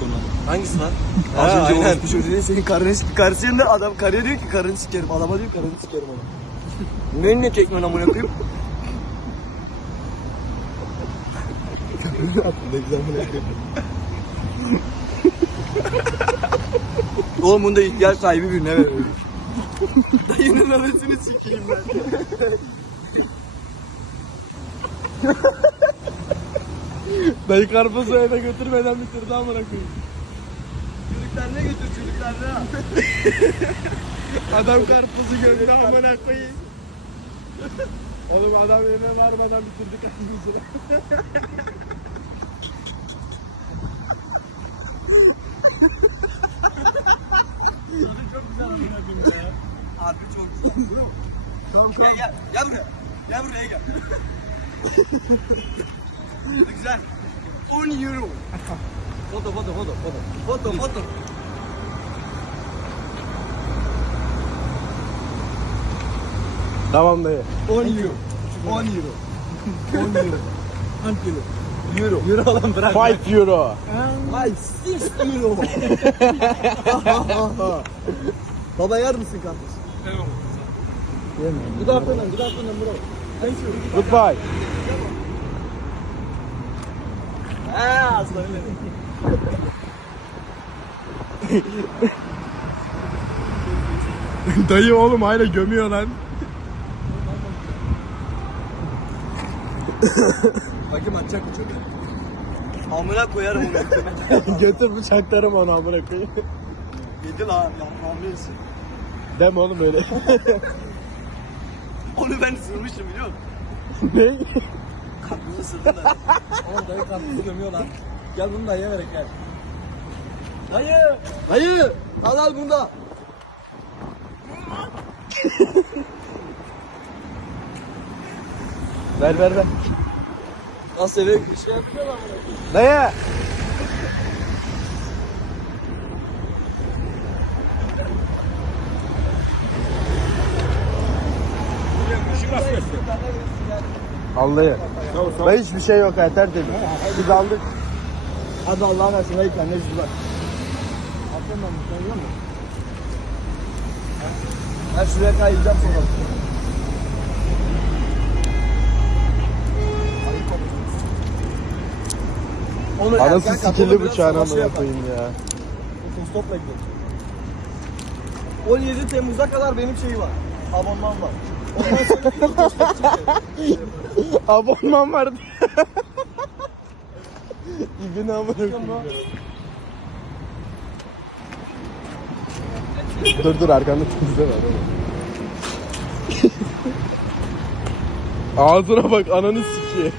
sonra. Hangisi lan? Az önce aynen. orospu çocuğu değil, senin karını, karısı yanında adam karıya diyor ki karını sikerim. Adama diyor karını sikerim ona. Beni niye çekmiyorsun amına koyayım? ne güzel amına koyayım. Oğlum bunda ihtiyaç sahibi birine veriyorum. Dayının anasını sikeyim ben. Dayı karpuzu eve götürmeden bitirdi amına koyayım. Çocuklarına götür çocuklarına. Adam karpuzu gömdü amına koyayım. Oğlum adam yemeğe varmadan bitirdi karpuzu. Harbi çok güzel. Tamam Gel gel. Gel buraya. Gel buraya gel. güzel. 10 euro. Foto foto foto foto. Foto foto. Tamam dayı. 10 euro. 10 euro. 10 euro. 10 euro. Euro. Euro lan bırak. 5 euro. Ay 6 euro. Baba yer misin kardeşim? Yemiyorum. Good afternoon, good afternoon bro. Thank you. Goodbye. Ha benim. Dayı oğlum hala gömüyor lan. Bakayım atacak mı çok? Amına koyarım onu. Götür bıçaklarım onu amına koyayım. Yedi lan yapmam yesin. Deme oğlum öyle. Onu ben ısırmışım biliyor musun? ne? Da. Oğlum dayı karpuzu gömüyor lan. Gel bunu dayıya verek gel. Dayı! Dayı! Al al bunu da. Ver ver ver. Nasıl eve bir şey yapıyor lan bunu? Dayı. Dayı. Dayı hiçbir şey yok ha tertemiz. Biz aldık. Hadi Allah'a versin dayı kendine yüzü bak. Aferin lan sen yiyor musun? Ben şuraya kayacağım sonra. Onu Anası erken sikildi bıçağını savaşı amına yapar. koyayım ya. Otostopla gidelim. 17 Temmuz'a kadar benim şeyi var. Abonman var. Abonman vardı. İbni amına dur dur arkanda temizle var oğlum. Ağzına bak ananı sikiyor.